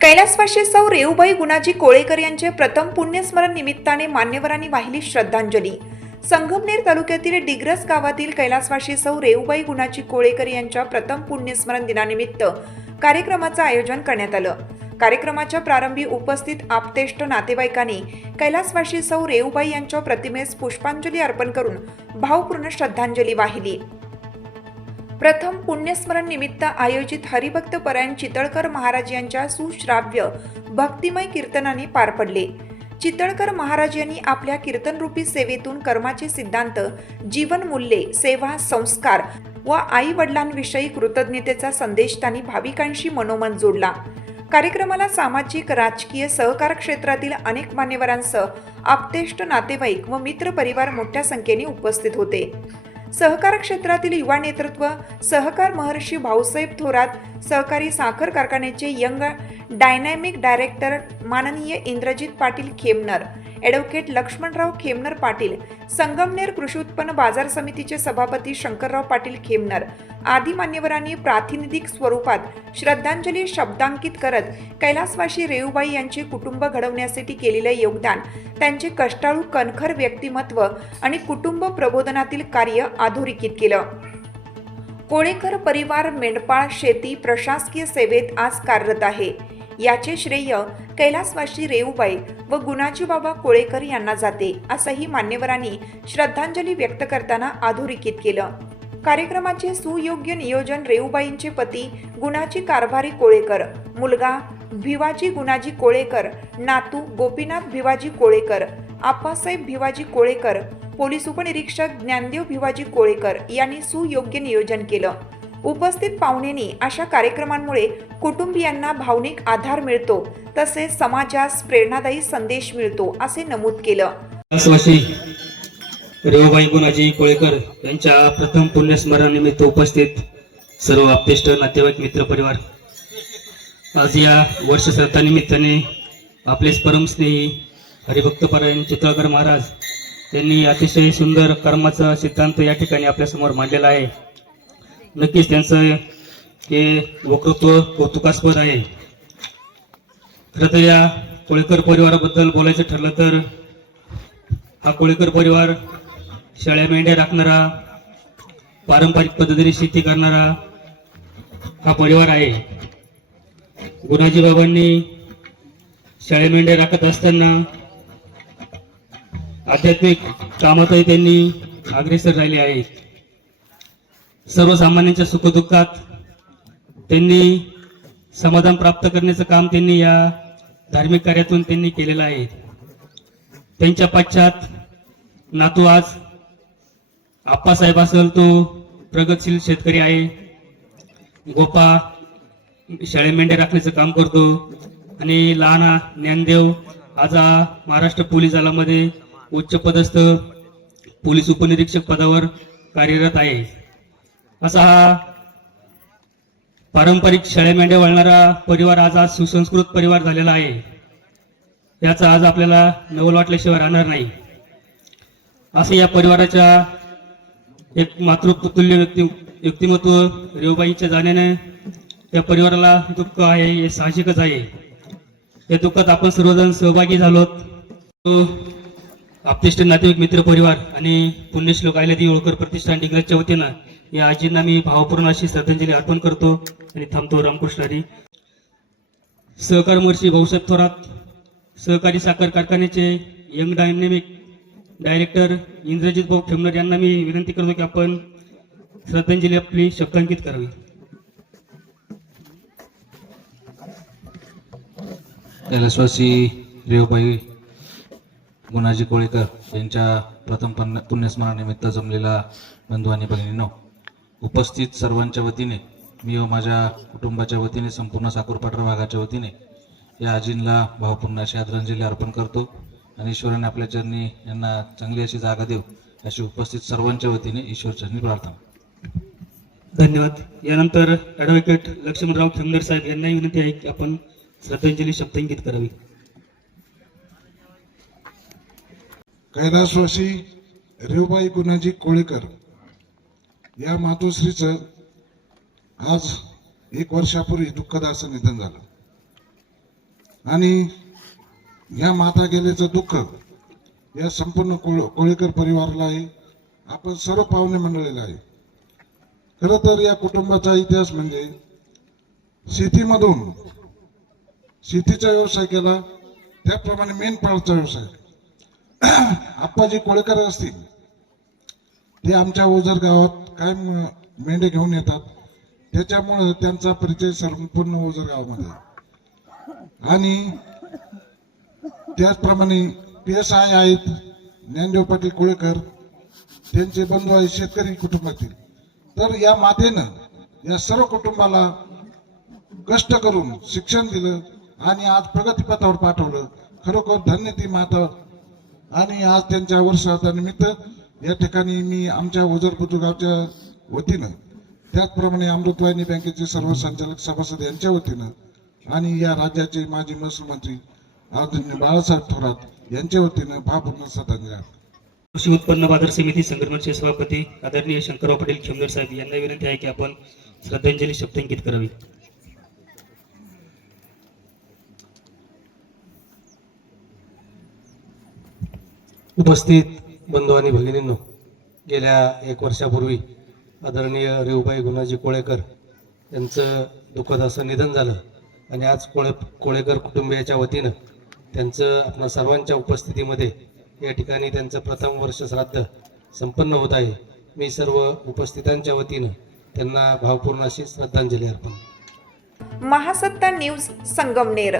कैलासवासी सौ रेवूबाई गुणाजी कोळेकर यांचे प्रथम पुण्यस्मरण निमित्ताने मान्यवरांनी वाहिली श्रद्धांजली। संगमनेर तालुक्यातील डिग्रस गावातील कैलासवासी सौ रेवूबाई गुणाजी कोळेकर यांच्या प्रथम पुण्यस्मरण दिनानिमित्त कार्यक्रमाचं आयोजन करण्यात आलं। कार्यक्रमाच्या प्रारंभी उपस्थित आप्तेष्ट नातेवाईकांनी कैलासवासी सौ रेवूबाई यांच्या प्रतिमेस पुष्पांजली अर्पण करून भावपूर्ण श्रद्धांजली वाहिली। प्रथम पुण्यस्मरण निमित्त आयोजित हरिभक्त परायण चितळकर महाराज यांच्या सुश्राव्य भक्तिमय कीर्तनाने पार पडले। चितळकर महाराज यांनी आपल्या कीर्तनरूपी सेवेतून कर्माचे सिद्धांत, जीवन मूल्ये, सेवा, संस्कार व आई वडिलांविषयी कृतज्ञतेचा संदेश त्यांनी भाविकांशी मनोमन जोडला। कार्यक्रमाला सामाजिक, राजकीय, सहकार क्षेत्रातील अनेक मान्यवरांसह आप्तेष्ट नातेवाईक व मित्र परिवार मोठ्या संख्येने उपस्थित होते। सहकार क्षेत्रातील युवा नेतृत्व, सहकार महर्षी भाऊसाहेब थोरात, सहकारी साखर कारखान्याचे यंग डायनॅमिक डायरेक्टर माननीय इंद्रजित पाटील खेमनर, ॲडव्होकेट लक्ष्मणराव खेमनर पाटील, संगमनेर कृषी उत्पन्न बाजार समितीचे सभापती शंकरराव पाटील खेमनर आदी मान्यवरांनी प्रातिनिधिक स्वरूपात श्रद्धांजली शब्दांकित करत कैलासवासी रेवूबाई यांचे कुटुंब घडवण्यासाठी केलेले योगदान, त्यांचे कष्टाळू कणखर व्यक्तिमत्व आणि कुटुंब प्रबोधनातील कार्य अधोरेखित केलं। कोळेकर परिवार मेंढपाळ, शेती, प्रशासकीय सेवेत आज कार्यरत आहे। याचे श्रेय कैलासवासी रेवूबाई व गुणाजी बाबा कोळेकर यांना जाते, असंही मान्यवरांनी श्रद्धांजली व्यक्त करताना अधोरेखित केलं। कार्यक्रमाचे सुयोग्य नियोजन रेवूबाईंचे पती गुणाजी कारभारी कोळेकर, मुलगा भिवाजी गुणाजी कोळेकर, नातू गोपीनाथ भिवाजी कोळेकर, आप्पासाहेब भिवाजी कोळेकर, पोलीस उपनिरीक्षक ज्ञानदेव भिवाजी कोळेकर यांनी सुयोग्य नियोजन केलं। उपस्थित पाहुण्यांनी अशा कार्यक्रमांमुळे कुटुंबियांना भावनिक आधार मिळतो, तसेच समाजास प्रेरणादायी संदेश मिळतो, असे नमूद केलं। कैलासवासी रेवूबाई गुणाजी कोळेकर यांच्या प्रथम पुण्यस्मरणानिमित्त उपस्थित सर्व आप्तेष्ट नातेवाईक मित्र परिवार, आज या वर्षश्राद्धानिमित्ताने आपले परमस्नेही हरिभक्त परायण चितळकर महाराज यांनी अतिशय सुंदर कर्माचा सिद्धांत या ठिकाणी आपल्यासमोर मांडलेला आहे। नक्कीच त्यांचं हे वक्तृत्व कौतुकास्पद आहे। खरं तर या कोळेकर परिवाराबद्दल बोलायचं ठरलं तर हा कोळेकर परिवार शेळ्या मेंढ्या राखणारा, पारंपरिक पद्धतीने शेती करणारा हा परिवार आहे। गुणाजी बाबांनी शेळ्या मेंढ्या राखत असताना आध्यात्मिक कामातही त्यांनी अग्रेसर राहिले आहेत। सर्वसामान्यांच्या सुखदुःखात त्यांनी समाधान प्राप्त करण्याचं काम त्यांनी या धार्मिक कार्यातून त्यांनी केलेलं आहे। त्यांच्या पश्चात नातू आज आप्पासाहेब असेल, तो प्रगतशील शेतकरी आहे। गोपा शेळ्या मेंढ्या राखण्याचं काम करतो आणि लहाना ज्ञानदेव आज महाराष्ट्र पोलीस दलामध्ये उच्च पदस्थ पोलीस उपनिरीक्षक पदावर कार्यरत आहे। असा हा पारंपरिक शेळ्या मेंढ्या वळणारा परिवार आज सुसंस्कृत परिवार झालेला आहे। याचा आज आपल्याला नवल वाटल्याशिवाय राहणार नाही। असे या परिवाराच्या एक मातृतुल्य व्यक्तिमत्व रेवूबाईंच्या जाण्याने या परिवाराला दुःख आहे, हे साहजिकच आहे। या दुःखात आपण सर्वजण सहभागी झालोत। आप्तेष्ट नातेवाईक मित्र परिवार आणि पुण्यश्लोक अहिल्यादेवी होळकर प्रतिष्ठान डिग्रसच्या वतीनं या आजींना मी भावपूर्ण अशी श्रद्धांजली अर्पण करतो आणि थांबतो। रामकृष्ण हरी। सहकार महर्षी भाऊसाहेब थोरात, सहकारी साखर कारखान्याचे यंग डायनॅमिक डायरेक्टर इंद्रजित भाऊ खेमनर यांना मी विनंती करतो की आपण श्रद्धांजली आपली शब्दांकित करावी। कैलासवासी रेवूबाई गुणाजी कोळेकर यांच्या प्रथम पुण्यस्मरणानिमित्त जमलेला बंधू आणि भगिनींनो, उपस्थित सर्वांच्या वतीने मी व माझ्या कुटुंबाच्या वतीने, संपूर्ण साखरपाटरा भागाच्या वतीने या आजींना भावपूर्ण अशी आदरांजली अर्पण करतो आणि ईश्वराने आपल्या चरणी यांना चांगली अशी जागा देव अशी उपस्थित सर्वांच्या वतीने ईश्वर चरणी प्रार्थना। धन्यवाद। यानंतर ॲडव्होकेट लक्ष्मणराव खेमनर साहेब यांनाही विनंती आहे की आपण श्रद्धांजली शब्दांकित करावी। कैलासवासी रेवूबाई गुणाजी कोळेकर या मातोश्रीचं आज 1 वर्षापूर्वी दुःखद असं निधन झालं। आणि या माता गेल्याचं दुःख या संपूर्ण कोळेकर परिवाराला आहे. आपण सर्व पाहुणे मंडळीला आहे. खरं तर या कुटुंबाचा इतिहास म्हणजे शेतीमधून शेतीचा व्यवसाय केला, त्याप्रमाणे मेंढपाळाचा व्यवसाय. आप्पाजी कोळेकर असतील ते आमच्या ओझर गावात कायम मेंढे घेऊन येतात, त्याच्यामुळे त्यांचा परिचय संपूर्ण ओझर गावामध्ये. आणि त्याचप्रमाणे PSI आहेत ज्ञानदेव पाटील कोळेकर, त्यांचे बंधू आहेत शेतकरी कुटुंबातील. तर या मातेनं या सर्व कुटुंबाला कष्ट करून शिक्षण दिलं आणि आज प्रगतीपथावर पाठवलं. खरोखर धन्य ती माता. आणि आज त्यांच्या वर्षानिमित्त या ठिकाणी मी आमच्या ओझर बुद्रुगावच्या वतीनं, त्याचप्रमाणे अमृतवाहिनी बँकेचे सर्व संचालक सभासद यांच्या वतीनं आणि या राज्याचे माजी महसूल मंत्री आदरणीय बाळासाहेब थोरात यांच्या वतीनं भावपूर्ण श्रद्धांजली. कृषी उत्पन्न बाजार समिती संघटनेचे सभापती आदरणीय शंकरराव पाटील खेमनर साहेब यांना विनंती आहे की आपण श्रद्धांजली शब्द अंकित करावी. उपस्थित बंधू आणि भगिनींनो, गेल्या 1 वर्षापूर्वी आदरणीय रेवबाई गुणाजी कोळेकर यांचं दुःखद असं निधन झालं आणि आज कोळेकर कुटुंबियाच्या वतीनं त्यांचं आपल्या सर्वांच्या उपस्थितीमध्ये या ठिकाणी त्यांचं प्रथम वर्ष श्राद्ध संपन्न होत आहे. मी सर्व उपस्थितांच्या वतीनं त्यांना भावपूर्ण अशी श्रद्धांजली अर्पण. महासत्ता न्यूज संगमनेर.